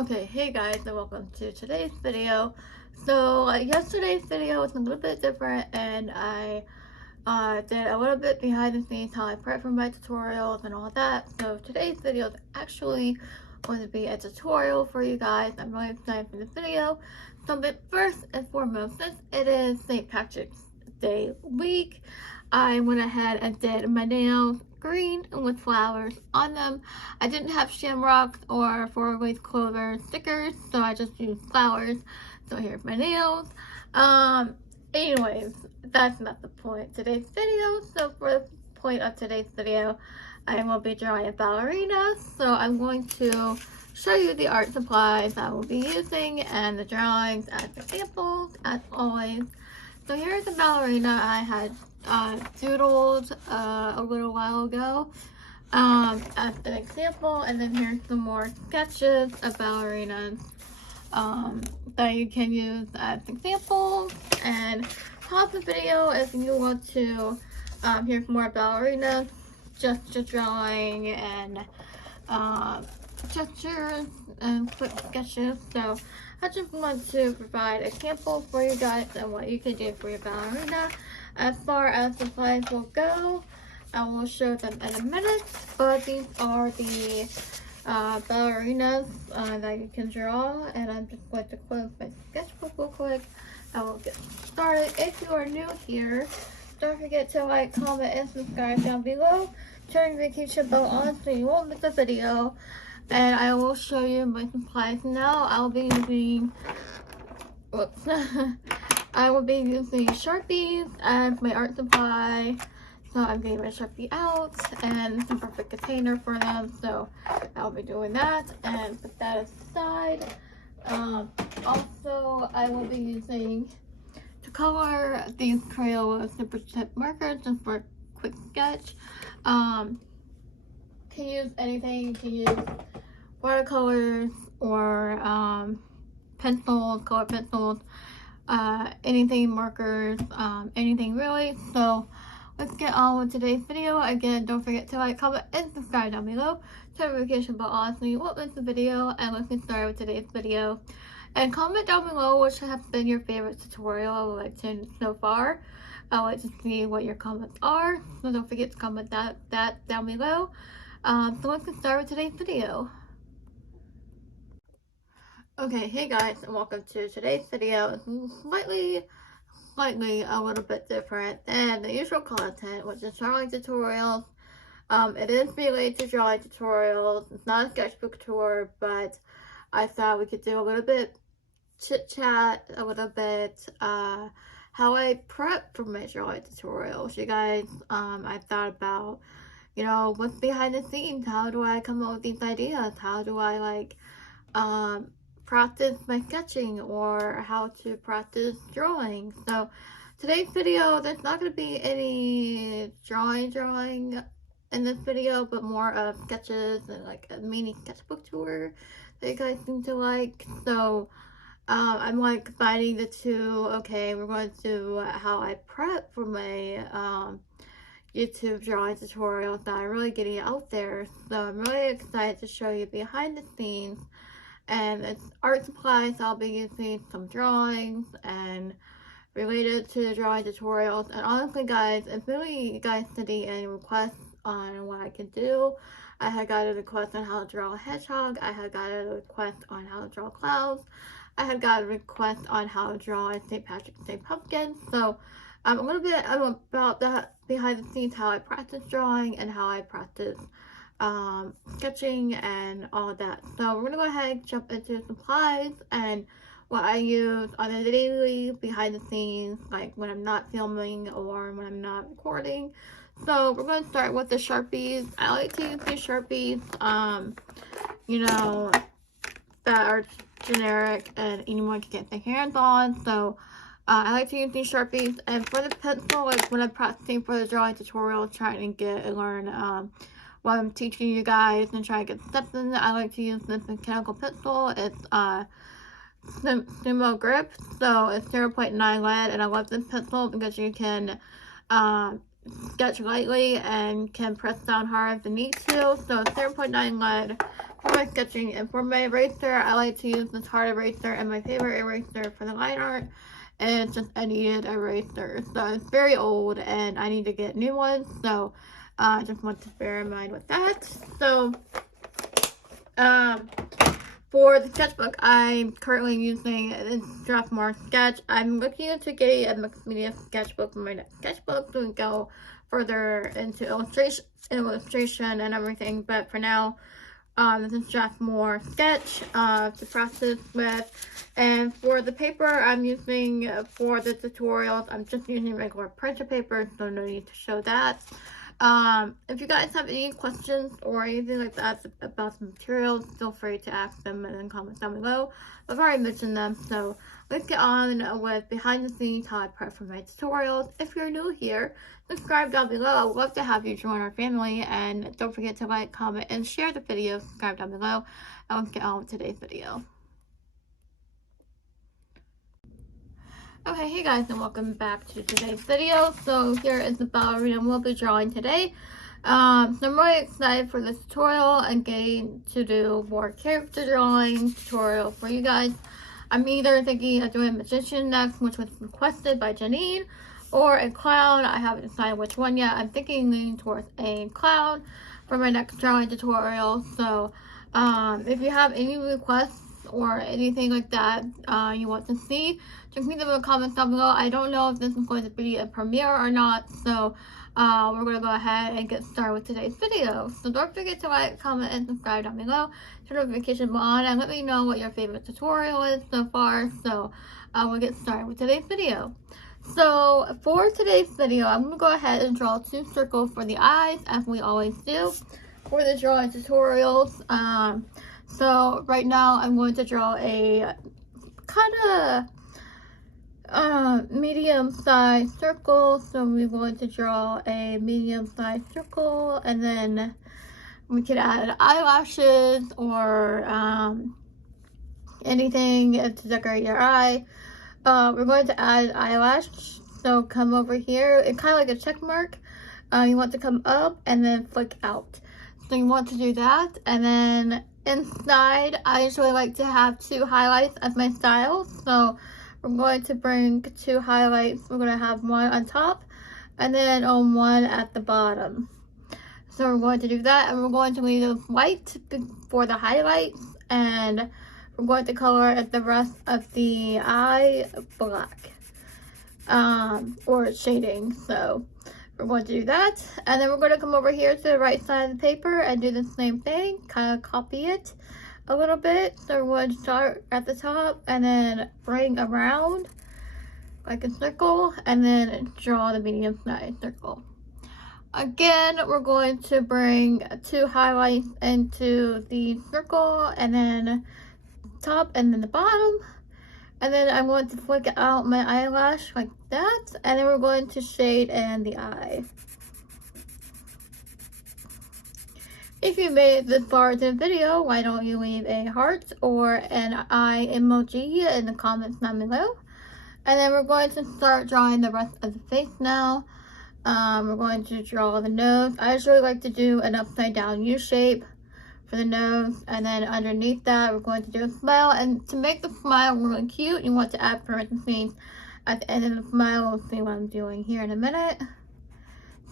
Okay, hey guys, and welcome to today's video. So yesterday's video was a little bit different, and I did a little bit behind the scenes how I prep for my tutorials and all that. So today's video is actually going to be a tutorial for you guys. I'm really excited for this video. So, but first and foremost, since it is St. Patrick's Day week, I went ahead and did my nails green with flowers on them. I didn't have shamrocks or four-leaf clover stickers, so I just used flowers. So here's my nails. Anyways, that's not the point of today's video. So for the point of today's video, I will be drawing a ballerina. So I'm going to show you the art supplies I will be using and the drawings as examples, as always. So here's the ballerina I had doodled a little while ago as an example, and then here's some more sketches of ballerinas that you can use as examples. And pause the video if you want to hear more ballerinas, gesture drawing, and gestures and quick sketches. So I just want to provide a sample for you guys and what you can do for your ballerina. As far as supplies will go, I will show them in a minute, but these are the ballerinas that you can draw, and I'm just going to close my sketchbook real quick. I will get started. If you are new here, don't forget to like, comment, and subscribe down below. Turn the notification bell on so you won't miss a video. And I will show you my supplies now. I will be using I will be using Sharpies as my art supply. So I'm getting my Sharpie out and some perfect container for them. So I'll be doing that and put that aside. Also, I will be using to color these Crayola super tip markers just for a quick sketch. Can use anything. You can use watercolors or pencils, color pencils, anything, markers, anything really. So let's get on with today's video. Again, don't forget to like, comment, and subscribe down below. Turn the notification bell on so you won't miss the video. And let's get started with today's video. And comment down below which has been your favorite tutorial I would like to so far. I would like to see what your comments are. So don't forget to comment that down below. So let's get started with today's video. Okay, hey guys, and welcome to today's video. It's slightly a little bit different than the usual content, which is drawing tutorials. It is related to drawing tutorials. It's not a sketchbook tour, but I thought we could do a little bit chit chat, a little bit how I prep for my drawing tutorials. You guys, I thought about, you know, what's behind the scenes. How do I come up with these ideas? How do I like practice my sketching, or how to practice drawing? So today's video, there's not going to be any drawing in this video, but more of sketches and like a mini sketchbook tour that you guys seem to like. So I'm like combining the two. Okay, we're going to do how I prep for my YouTube drawing tutorials that are really getting out there. So I'm really excited to show you behind the scenes. And it's art supplies. I'll be using some drawings and related to the drawing tutorials. And honestly guys, if really you guys sending any requests on what I can do, I had got a request on how to draw a hedgehog. I had got a request on how to draw clouds. I had got a request on how to draw a St. Patrick's Day pumpkin. So a little bit about that behind the scenes, how I practice drawing and how I practice sketching and all of that. So we're gonna go ahead and jump into supplies and what I use on a daily behind the scenes, like when I'm not filming or when I'm not recording. So we're going to start with the Sharpies. I like to use these Sharpies, you know, that are generic and anyone can get their hands on. So I like to use these Sharpies. And for the pencil, like when I'm practicing for the drawing tutorial, trying to get and learn what I'm teaching you guys and try to get steps in, I like to use this mechanical pencil. It's Sumo Grip, so it's 0.9 lead, and I love this pencil because you can sketch lightly and can press down hard if you need to. So 0.9 lead for my sketching. And for my eraser, I like to use this hard eraser and my favorite eraser for the line art. And it's just a kneaded eraser. So it's very old and I need to get new ones. So I just want to bear in mind with that. So for the sketchbook, I'm currently using this Strathmore sketch. I'm looking into getting a mixed media sketchbook for my next sketchbook so we can go further into illustration and everything. But for now, this is Strathmore sketch to practice with. And for the paper I'm using for the tutorials, I'm just using regular printer paper, so no need to show that. If you guys have any questions or anything like that about the materials, feel free to ask them in the comments down below. I've already mentioned them, so let's get on with behind the scenes how I prep for my tutorials. If you're new here, subscribe down below. I would love to have you join our family, and don't forget to like, comment, and share the video. Subscribe down below, and let's get on with today's video. Okay, hey guys, and welcome back to today's video. So here is the ballerina we'll be drawing today. So I'm really excited for this tutorial and getting to do more character drawing tutorial for you guys. I'm either thinking of doing a magician next, which was requested by Janine, or a clown. I haven't decided which one yet. I'm thinking leaning towards a clown for my next drawing tutorial. So if you have any requests or anything like that you want to see, just leave them in the comments down below. I don't know if this is going to be a premiere or not, so we're going to go ahead and get started with today's video. So don't forget to like, comment, and subscribe down below. Turn notification bell on and let me know what your favorite tutorial is so far. So we'll get started with today's video. So for today's video, I'm going to go ahead and draw 2 circles for the eyes, as we always do for the drawing tutorials. So right now I'm going to draw a kind of medium-sized circle. So we're going to draw a medium-sized circle, and then we could add eyelashes or anything to decorate your eye. We're going to add eyelash. So come over here, it's kind of like a check mark. You want to come up and then flick out. So you want to do that, and then inside I usually like to have 2 highlights as my style. So we're going to bring 2 highlights. We're going to have one on top and then on one at the bottom. So we're going to do that, and we're going to leave it white for the highlights, and we're going to color the rest of the eye black or shading. So we're going to do that, and then we're going to come over here to the right side of the paper and do the same thing, kind of copy it a little bit. So we're going to start at the top and then bring around like a circle and then draw the medium-sized circle. Again, we're going to bring 2 highlights into the circle and then top and then the bottom. And then I'm going to flick out my eyelash like that. And then we're going to shade in the eye. If you made it this far into the video, why don't you leave a heart or an eye emoji in the comments down below. And then we're going to start drawing the rest of the face now. We're going to draw the nose. I usually like to do an upside down U shape for the nose, and then underneath that we're going to do a smile. And to make the smile really cute, you want to add parentheses at the end of the smile. We'll see what I'm doing here in a minute.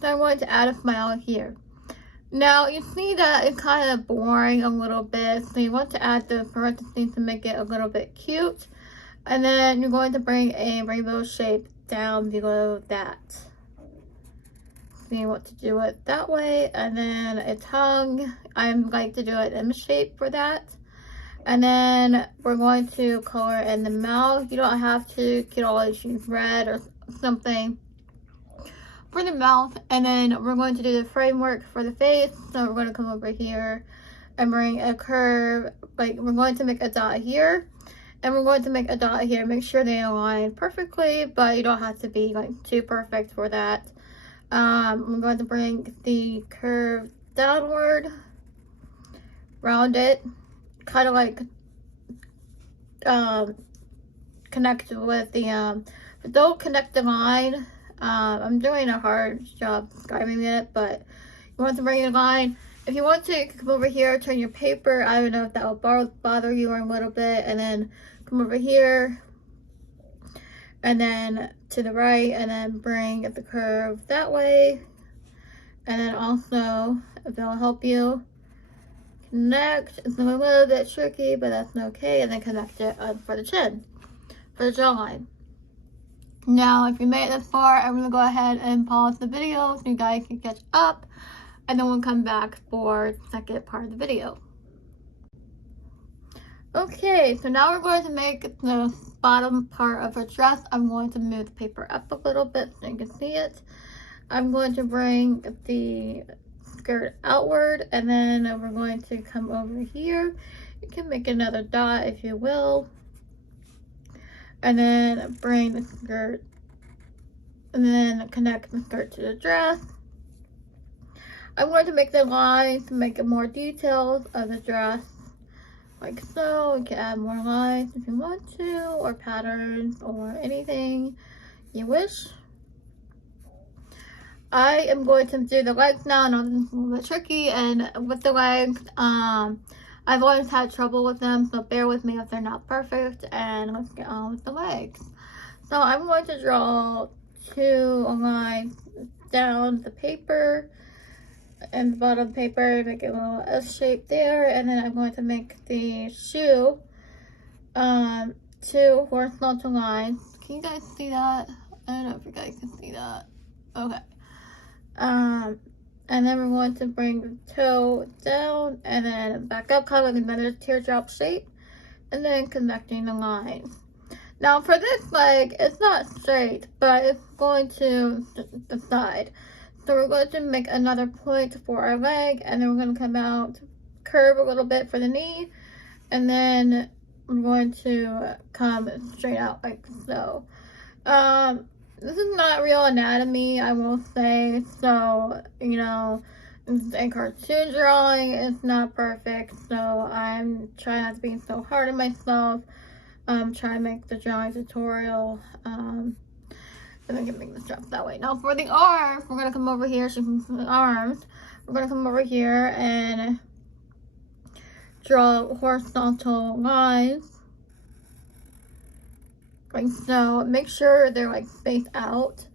So I'm going to add a smile here. Now you see that it's kind of boring a little bit, so you want to add the parentheses to make it a little bit cute. And then you're going to bring a rainbow shape down below that. You want to do it that way, and then a tongue. I like to do it in shape for that. And then we're going to color in the mouth. You don't have to, you can always use red or something for the mouth. And then we're going to do the framework for the face. So we're going to come over here and bring a curve. Like, we're going to make a dot here, and we're going to make a dot here. Make sure they align perfectly, but you don't have to be like too perfect for that. I'm going to bring the curve downward, round it, kind of like connect with the don't connect the line. I'm doing a hard job describing it, but you want to bring the line If you want to, you can come over here, turn your paper. I don't know if that will bother you a little bit. And then come over here. And then to the right. And then bring the curve that way. And then also, if it will help you, connect. It's a little bit tricky, but that's okay. And then connect it for the chin, for the jawline. Now, if you made it this far, I'm going to go ahead and pause the video so you guys can catch up. And then we'll come back for the second part of the video. Okay, so now we're going to make the bottom part of our dress. I'm going to move the paper up a little bit so you can see it. I'm going to bring the skirt outward, and then we're going to come over here. You can make another dot if you will. And then bring the skirt, and then connect the skirt to the dress. I'm going to make the lines to make it more details of the dress, like so. You can add more lines if you want to, or patterns, or anything you wish. I am going to do the legs now. I know this is a little bit tricky, and with the legs, I've always had trouble with them, so bear with me if they're not perfect, and let's get on with the legs. So I'm going to draw 2 lines down the paper and the bottom paper, make a little S shape there, and then I'm going to make the shoe 2 horizontal lines. Can you guys see that? I don't know if you guys can see that. Okay. And then we're going to bring the toe down and then back up, kind of like another teardrop shape, and then connecting the lines. Now for this leg, it's not straight, but it's going to the side. So we're going to make another point for our leg, and then we're going to come out, curve a little bit for the knee, and then we're going to come straight out like so. This is not real anatomy, I will say, so, you know, it's a cartoon drawing, it's not perfect, so I'm trying not to be so hard on myself. Trying to make the drawing tutorial, and then can make the straps that way. Now for the arms, we're gonna come over here. So for the arms, we're gonna come over here and draw horizontal lines, like so. Make sure they're like spaced out,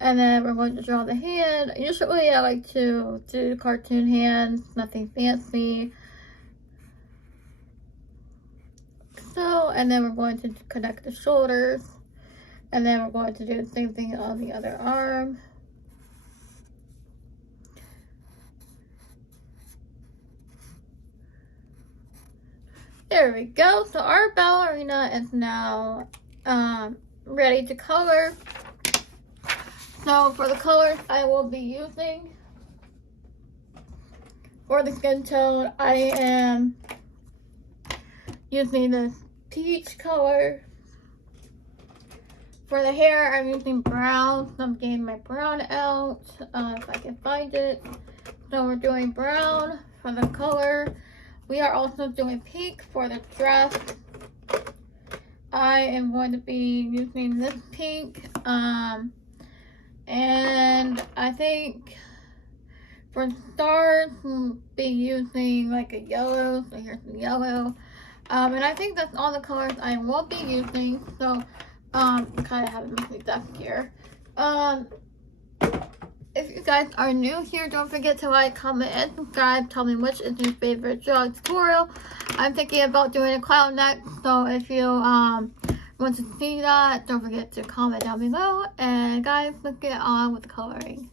and then we're going to draw the hand. Usually, I like to do cartoon hands, nothing fancy. So, and then we're going to connect the shoulders. And then we're going to do the same thing on the other arm. There we go. So our ballerina is now ready to color. So for the colors I will be using, for the skin tone, I am using this peach color. For the hair, I'm using brown, so I'm getting my brown out, if I can find it. So we're doing brown for the color. We are also doing pink for the dress. I am going to be using this pink, and I think for stars, we'll be using like a yellow, so here's the yellow. And I think that's all the colors I will be using, so kind of have it mostly duck here. If you guys are new here, don't forget to like, comment, and subscribe. Tell me which is your favorite drawing tutorial. I'm thinking about doing a clown next, so if you want to see that, don't forget to comment down below. And guys, let's get on with the coloring.